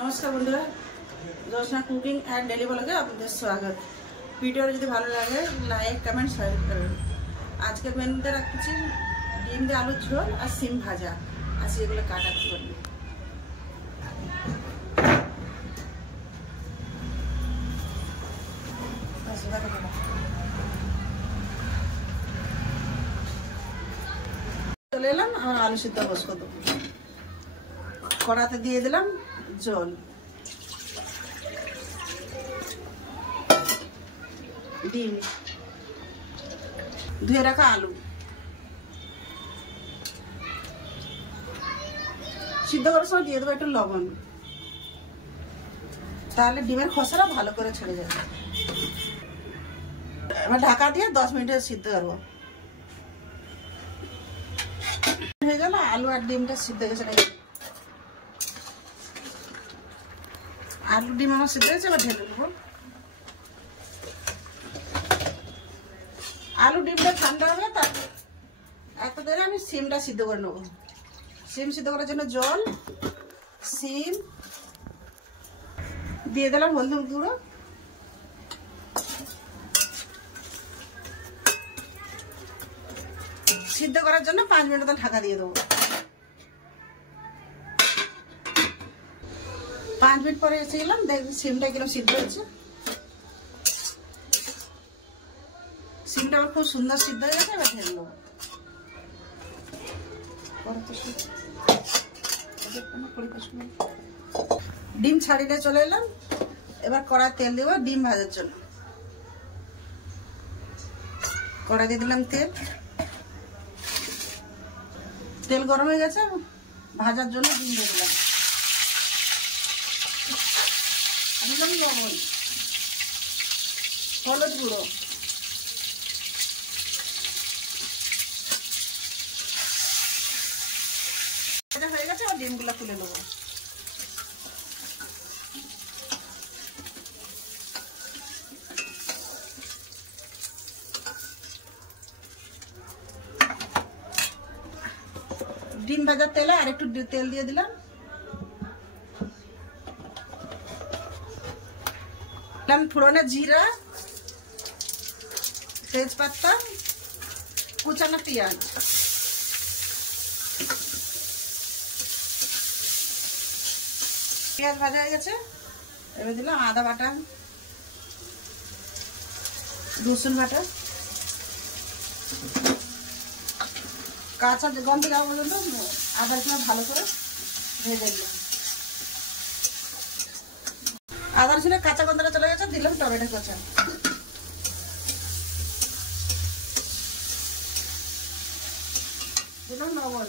नमस्कार बंधुरा Joshna cooking and daily ब्लगे आपके स्वागत। वीडियो जो भालो लगे लाइक कमेंट शेयर करें। आज के मेनुते रखी डिम দিয়ে आलू झोल और सिम भाजा आज एगुलो काटा करब। चले एलाम और आलू सिद्ध बसको देव कड़ाते दिए दिलाम जल ডিম ধুয়ে রাখা আলু সিদ্ধ করার সময় দিয়ে দেবো একটু লবণ, তাহলে ডিমের খোসাটা ভালো করে ছেড়ে যাবে। এবার ঢাকা দিয়ে 10 মিনিট সিদ্ধ করবো। হয়ে গেল আলু আর ডিমটা সিদ্ধ হয়ে গেছে। আলু ডিম আমার সিদ্ধ হয়েছে, এবার ঢেলে দেবো। आलू डिमटा ठंडा हो गया এত দেরি আমি সিমটা সিদ্ধ করে নেব। সিম সিদ্ধ করার জন্য জল, সিম দিয়ে দিলাম, হলুদ গুঁড়ো, সিদ্ধ করার জন্য 5 মিনিট ঢাকা দিয়ে দেবো। 5 মিনিট পরে এসে গেলাম, দেখি সিমটা কিরকম সিদ্ধ হচ্ছে। সিমটা আমার খুব সুন্দর সিদ্ধ হয়ে গেছে, এবার ঢেলে দেবো। ডিম ছাড়িয়ে চলে এলাম, এবার কড়াই তেল দেবো ডিম ভাজার জন্য। কড়াই দিয়ে দিলাম তেল গরম হয়ে গেছে, ভাজার জন্য ডিম দিয়ে দিলাম। দিলাম লবণ, হলুদ গুঁড়ো, হয়ে গেছে। আর ডিমগুলো তুলে নেবো। ডিম ভাজার তেলে আর একটু তেল দিয়ে দিলাম। ফোড়নে জিরা, তেজপাতা, কুচানো পেঁয়াজ, পেঁয়াজ ভাজা হয়ে গেছে। এবার দিলাম আদা বাটা, রসুন বাটা, কাঁচা গন্ধ যাওয়া পর্যন্ত আদা রসুন ভালো করে ভেজে দিলাম। আদা রসুনের কাঁচা গন্ধটা চলে গেছে, দিলাম টমেটো কাঁচা, দিলাম লবণ,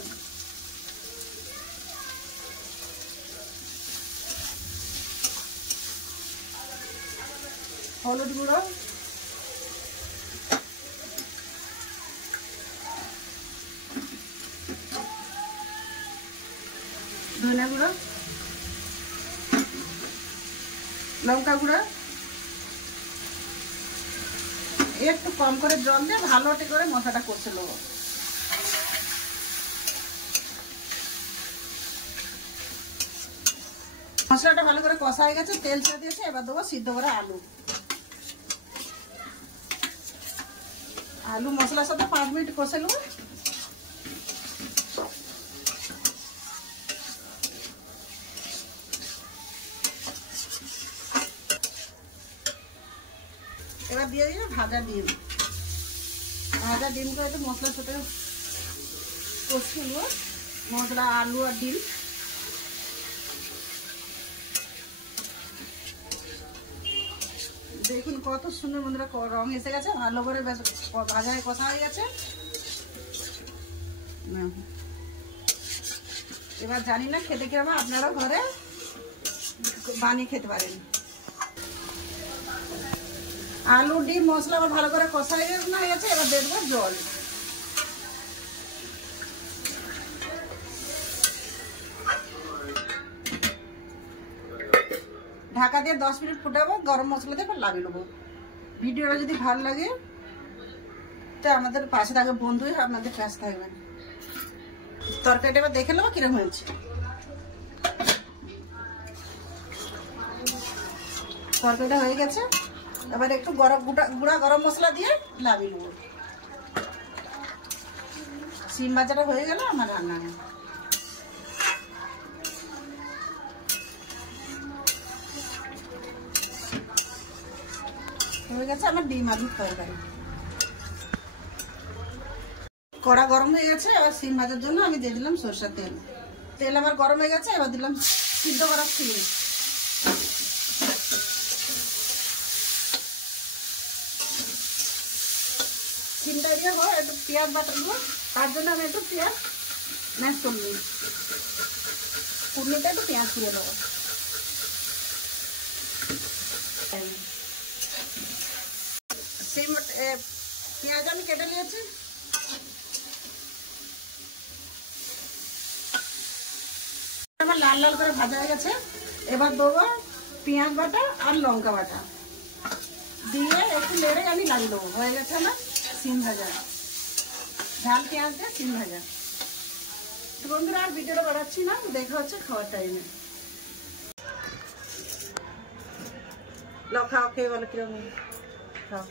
হলুদ গুঁড়ো, ধনে গুঁড়ো, লঙ্কা গুঁড়ো, একটু কম করে জল দিয়ে ভালো করে মশলাটা কষে নেবো। মশলাটা ভালো করে কষা হয়ে গেছে, তেল ছেড়ে দিয়েছে। এবার দেবো সিদ্ধ করে আলু। আলু মশলার সাথে 5 মিনিট কষে নেব। এবার দিয়ে দিই ভাজা ডিম। ভাজা ডিমটা একটু মশলার সাথে কষিয়ে নেব। মশলা, আলু আর ডিম দেখুন কত সুন্দর বন্ধুরা রং এসে গেছে, ভালো করে ভাজা কষা হয়ে গেছে। এবার জানি না খেতে কিরকম, আপনারাও ঘরে বানিয়ে খেতে পারেন। আলু ডিম মশলা আবার ভালো করে কষা হয়ে গেছে। এবার দেখবো জল, ঢাকা দিয়ে 10 মিনিট ফুটাবো। গরম মশলা দিয়ে লাগিয়ে নেবো। ভিডিওটা যদি ভালো লাগে তো আমাদের পাশে থাকবে, বন্ধু আপনাদের পাশে থাকবেন। তরকারিটা এবার দেখে নেবো কিরকম হয়েছে। তরকারিটা হয়ে গেছে, এবার একটু গুঁড়া গরম মশলা দিয়ে নামিয়ে নেব। সিম ভাজাটা হয়ে গেল আমার রান্না। হয়ে গেছে আমার ডিম আলুর তরকারি। কড়া গরম হয়ে গেছে, এবার সিম ভাজার জন্য আমি দিয়ে দিলাম সরষের তেল। তেল আমার গরম হয়ে গেছে, এবার দিলাম সিদ্ধ করা সিম। সিমটা দিয়ে হয় একটু পেঁয়াজ বাটা দেবো, তার জন্য আমি একটু পেঁয়াজ ম্যাশ করে নিই। কুড়নিতে একটু পেঁয়াজ দিয়ে দেবো। সিম পেঁয়াজ আমি কেটে নিয়েছি। আমার লাল লাল করে ভাজা হয়ে গেছে, এবার দেবো পেঁয়াজ বাটা আর লঙ্কা বাটা দিয়ে একটু নেড়ে আমি লাগিয়ে দেবো। হয়ে গেছে আমার সিম ভাজা, ঝাল পেঁয়াজ দিয়ে সিম ভাজা। বন্ধুরা আর ভিডিওটা বাড়াচ্ছি না, দেখা হচ্ছে খাওয়ার টাইমে। খাও, খেয়ে বলো কিরকম খাও।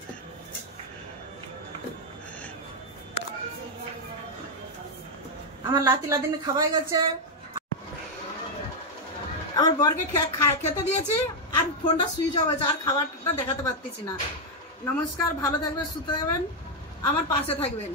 আমার লাতি লাদিনে খাওয়া গেছে, আমার বরকে খেতে দিয়েছি আর ফোনটা সুইচ অফ হয়েছে, আর খাবারটা দেখাতে পারতেছি না। নমস্কার, ভালো থাকবেন, সুস্থ থাকবেন, আমার পাশে থাকবেন।